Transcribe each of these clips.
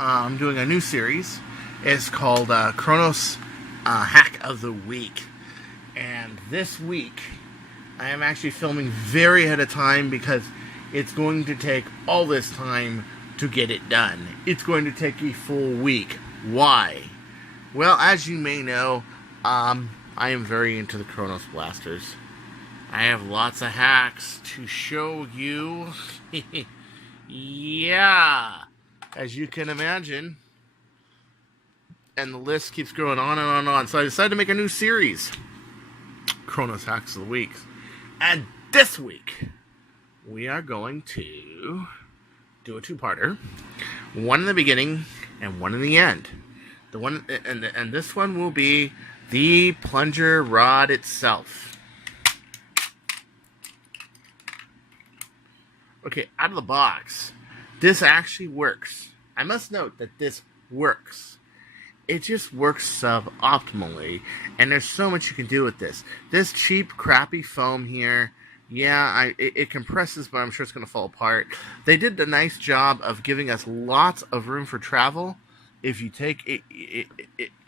I'm doing a new series. It's called KRONOS Hack of the Week. And this week, I am actually filming very ahead of time because it's going to take all this time to get it done. It's going to take a full week. Why? Well, as you may know, I am very into the KRONOS blasters. I have lots of hacks to show you. Yeah, as you can imagine. And the list keeps going on and on and on. So I decided to make a new series, KRONOS Hacks of the Week. And this week, we are going to do a two-parter. One in the beginning and one in the end. The one and this one will be the plunger rod itself. Okay, out of the box, this actually works. I must note that this works. It just works suboptimally, and there's so much you can do with this. This cheap, crappy foam here, yeah, it compresses, but I'm sure it's going to fall apart. They did a nice job of giving us lots of room for travel. If you take it,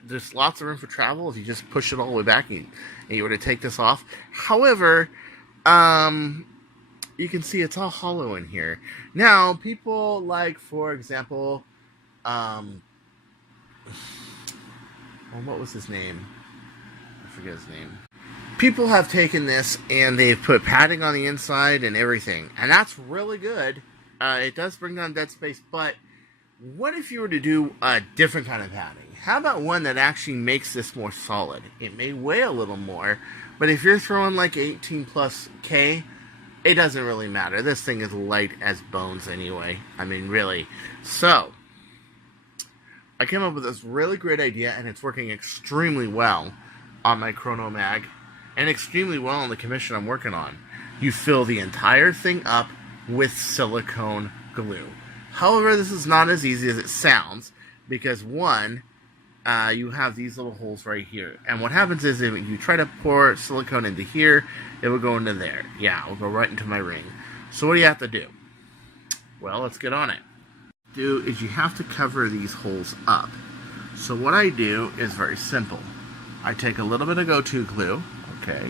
there's lots of room for travel if you just push it all the way back and you were to take this off. However, you can see it's all hollow in here. Now, people like, for example, well, what was his name? I forget his name. People have taken this and they've put padding on the inside and everything, and that's really good. It does bring down dead space, but what if you were to do a different kind of padding? How about one that actually makes this more solid? It may weigh a little more, but if you're throwing like 18 plus K, it doesn't really matter. This thing is light as bones anyway. I mean, really. So, I came up with this really great idea, and it's working extremely well on my Chrono Mag, and extremely well on the commission I'm working on. You fill the entire thing up with silicone glue. However, this is not as easy as it sounds, because one, you have these little holes right here. And what happens is if you try to pour silicone into here, it will go into there. Yeah, it will go right into my ring. So what do you have to do? Well, let's get on it. Is you have to cover these holes up. So what I do is very simple. I take a little bit of go-to glue, okay,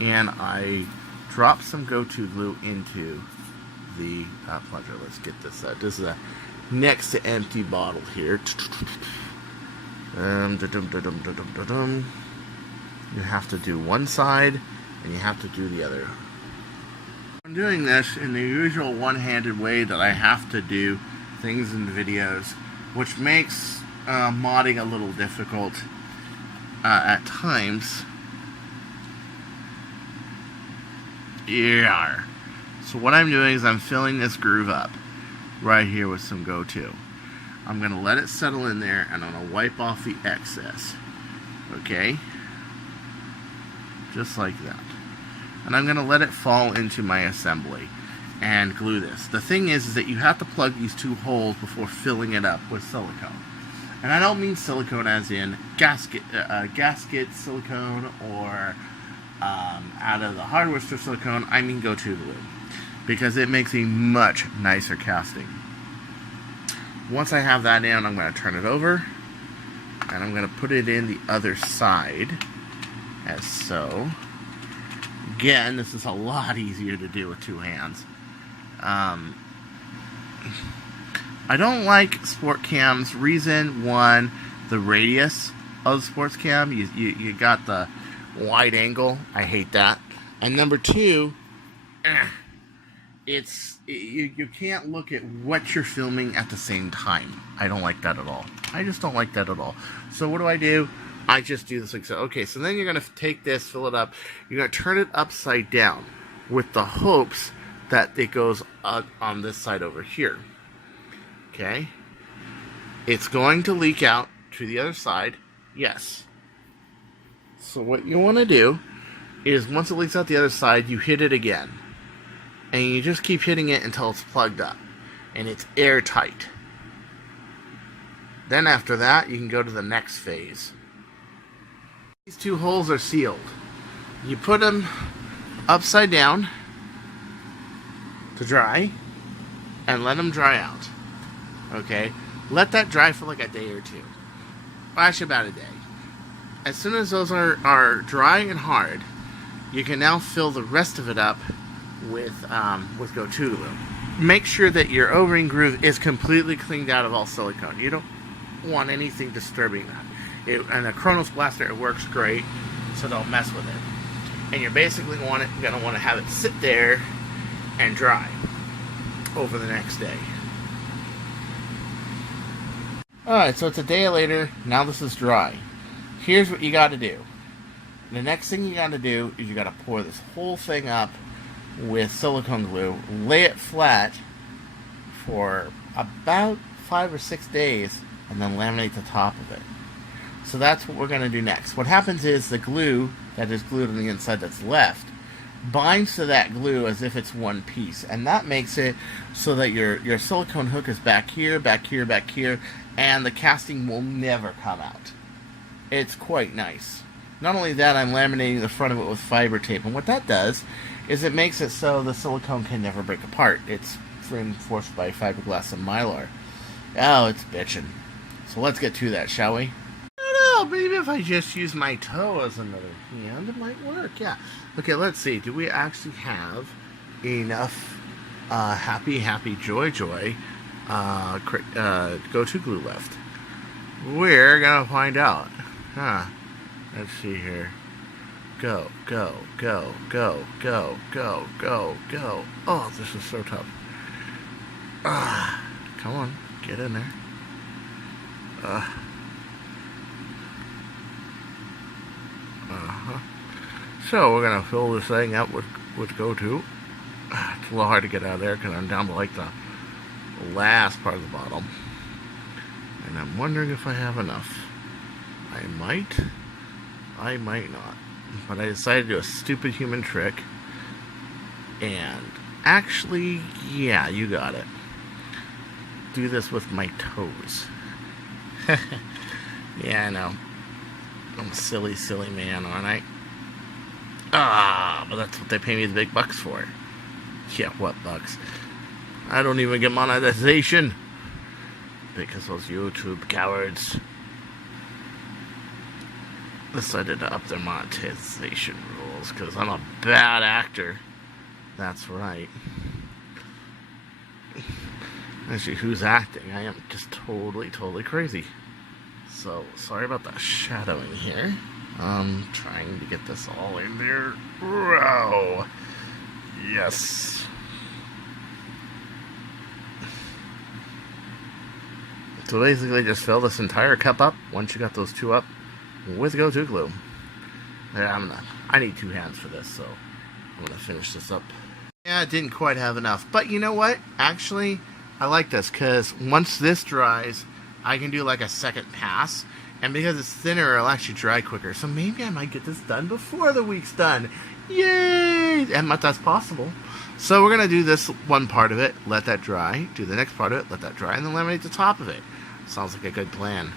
and I drop some go-to glue into the plunger. Let's get this out. This is a next to empty bottle here. You have to do one side and you have to do the other. I'm doing this in the usual one-handed way that I have to do things in videos, which makes modding a little difficult at times. Yeah. So what I'm doing is I'm filling this groove up right here with some go-to. I'm going to let it settle in there, and I'm going to wipe off the excess. Okay? Just like that. And I'm going to let it fall into my assembly and glue this. The thing is that you have to plug these two holes before filling it up with silicone. And I don't mean silicone as in gasket silicone or out of the hardware store silicone. I mean go-to glue, because it makes a much nicer casting. Once I have that in, I'm going to turn it over, and I'm going to put it in the other side, as so. Again, this is a lot easier to do with two hands. I don't like sport cams. Reason one, the radius of the sports cam. You got the wide angle. I hate that. And number two, you can't look at what you're filming at the same time. I don't like that at all. I just don't like that at all. So what do? I just do this like so. Okay, so then you're going to take this, fill it up. You're going to turn it upside down with the hopes that it goes on this side over here. Okay? It's going to leak out to the other side. Yes. So what you want to do is once it leaks out the other side, you hit it again. And you just keep hitting it until it's plugged up. And it's airtight. Then after that, you can go to the next phase. These two holes are sealed. You put them upside down to dry and let them dry out. Okay? Let that dry for like a day or two. Well, actually about a day. As soon as those are dry and hard, you can now fill the rest of it up with Go-To glue. Make sure that your O-ring groove is completely cleaned out of all silicone. You don't want anything disturbing that. And a KRONOS blaster, it works great, so don't mess with it. And you're basically going to want to have it sit there and dry over the next day. Alright, so it's a day later. Now this is dry. Here's what you got to do. The next thing you got to do is you got to pour this whole thing up with silicone glue, lay it flat for about 5 or 6 days, and then laminate the top of it. So that's what we're going to do next. What happens is the glue that is glued on the inside that's left binds to that glue as if it's one piece, and that makes it so that your silicone hook is back here, back here, back here, and the casting will never come out. It's quite nice. Not only that, I'm laminating the front of it with fiber tape, and what that does is it makes it so the silicone can never break apart. It's reinforced by fiberglass and mylar. Oh, it's bitchin'. So let's get to that, shall we? I don't know, maybe if I just use my toe as another hand, it might work, yeah. Okay, let's see. Do we actually have enough happy, joy Go-To glue left? We're gonna find out. Huh. Let's see here. Go. Oh, this is so tough. Come on, get in there. So we're gonna fill this thing up with Go-To. It's a little hard to get out of there because I'm down to like the last part of the bottom, and I'm wondering if I have enough. I might not, but I decided to do a stupid human trick, and actually, yeah, you got it. Do this with my toes. Yeah, I know. I'm a silly man, aren't I? But that's what they pay me the big bucks for. Yeah, what bucks? I don't even get monetization because those YouTube cowards decided to up their monetization rules because I'm a bad actor. That's right. Actually, who's acting? I am just totally crazy. So, sorry about the shadowing here. I'm trying to get this all in there. Whoa. Yes. So basically just fill this entire cup up once you got those two up with Go-To glue. I need 2 hands for this, so I'm gonna finish this up. Yeah, I didn't quite have enough, but you know what? Actually, I like this because once this dries, I can do like a second pass, and because it's thinner, it'll actually dry quicker. So maybe I might get this done before the week's done. Yay! And that's possible. So we're gonna do this one part of it, let that dry, do the next part of it, let that dry, and then laminate the top of it. Sounds like a good plan.